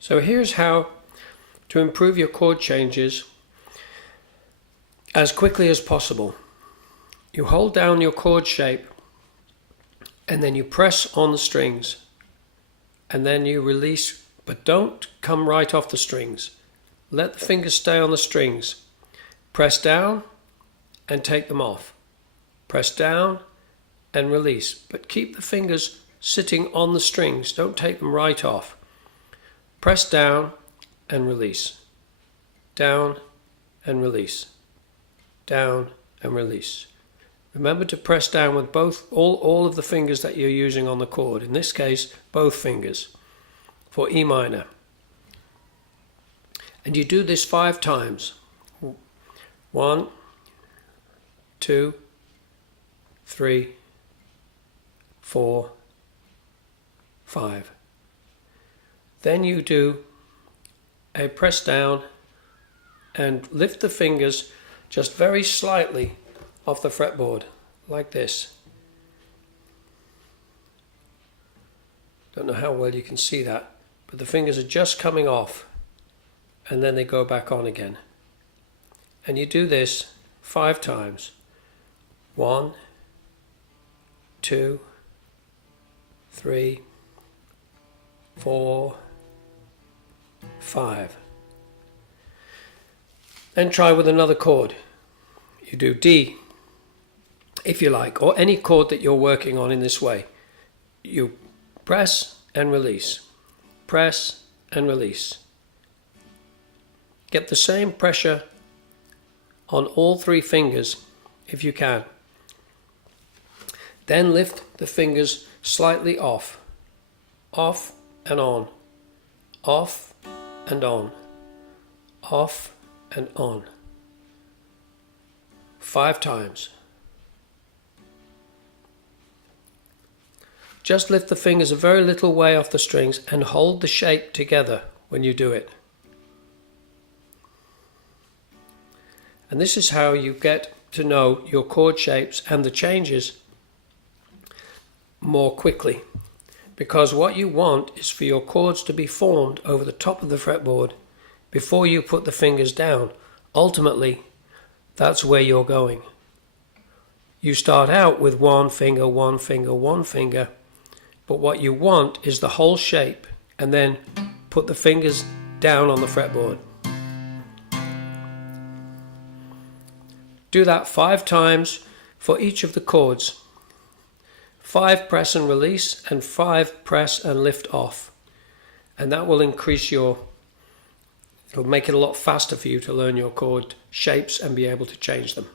So here's how to improve your chord changes as quickly as possible. You hold down your chord shape and then you press on the strings and then you release, but don't come right off the strings. Let the fingers stay on the strings. Press down and take them off. Press down and release, but keep the fingers sitting on the strings. Don't take them right off. Press down and release. Down and release. Down and release. Remember to press down with all of the fingers that you're using on the chord. In this case, both fingers for E minor. And you do this 5 times. 1, 2, 3, 4, 5. Then you do a press down and lift the fingers just very slightly off the fretboard, like this. Don't know how well you can see that, but the fingers are just coming off and then they go back on again. And you do this 5 times. 1, 2, 3, 4, 5. Then try with another chord. You do D, if you like, or any chord that you're working on in this way. You press and release. Press and release. Get the same pressure on all 3 fingers if you can. Then lift the fingers slightly off. Off and on. Off and on. Off and on. 5 times. Just lift the fingers a very little way off the strings and hold the shape together when you do it. And this is how you get to know your chord shapes and the changes more quickly. Because what you want is for your chords to be formed over the top of the fretboard before you put the fingers down. Ultimately, that's where you're going. You start out with 1 finger, 1 finger, 1 finger, but what you want is the whole shape, and then put the fingers down on the fretboard. Do that 5 times for each of the chords. 5 press and release and 5 press and lift off. And that will increase it'll make it a lot faster for you to learn your chord shapes and be able to change them.